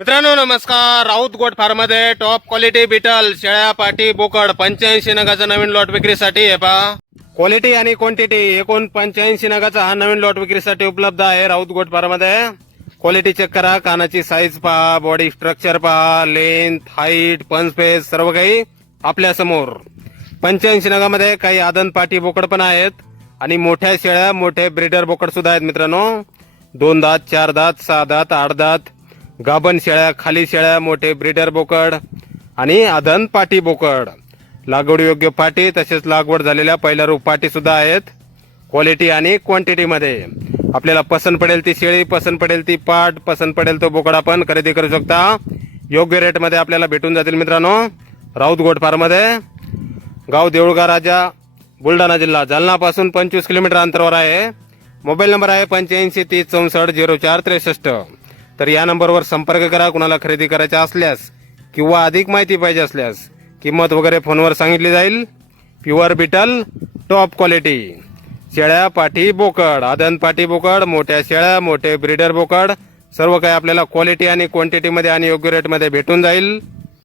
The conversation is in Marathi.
मित्रांनो नमस्कार. राऊत गोट फार्म मध्ये टॉप क्वालिटी बीटल शेळ्या पाटी बोकड 85 नगाचा नवीन लॉट विक्रीसाठी आहे पहा. क्वालिटी आणि क्वांटिटी एकूण 85 नगाचा हा नवीन लॉट विक्रीसाठी उपलब्ध आहे राऊत गोट फार्म मध्ये. क्वालिटी चेक करा, कानाची साईज पहा, बॉडी स्ट्रक्चर पहा, लेंथ, हाईट, पंच फेस सर्व काही आपल्या समोर. 85 नगामध्ये काही आदन पाटी बोकड पण आहेत आणि मोठ्या शेळ्या, मोठे ब्रीडर बोकड सुद्धा आहेत मित्रांनो. 2 दात, 4 दात, 6 दात, 8 दात, गाभण शेळ्या, खाली शेळ्या, मोठे ब्रीडर बोकड आणि आदन पाटी बोकड. लागवड योग्य पाटी तसेच लागवड झालेल्या पहिल्या रूप पाटी सुद्धा आहेत. क्वालिटी आणि क्वांटिटी मध्ये आपल्याला पसंत पडेल ती शेळी, पसंत पडेल ती पाट, पसंत पडेल तो बोकड आपण खरेदी करू शकता. योग्य रेट मध्ये आपल्याला भेटून जातील मित्रांनो राऊत गोट फार्म मध्ये. गाव देऊळगा राजा, बुलढाणा जिल्हा, जालना पासून 25 किलोमीटर अंतरावर आहे. मोबाईल नंबर आहे 85 30 64 04 63. तर या नंबरवर संपर्क करा. कुणाला खरेदी करायचे असल्यास किंवा अधिक माहिती पाहिजे असल्यास किंमत वगैरे फोनवर सांगितली जाईल. प्युअर बिटल टॉप क्वालिटी शेळ्या पाठी बोकड, आदन पाठी बोकड, मोठ्या शेळ्या, मोठे ब्रीडर बोकड सर्व काही आपल्याला क्वालिटी आणि क्वांटिटी मध्ये आणि योग्य रेट मध्ये भेटून जाईल.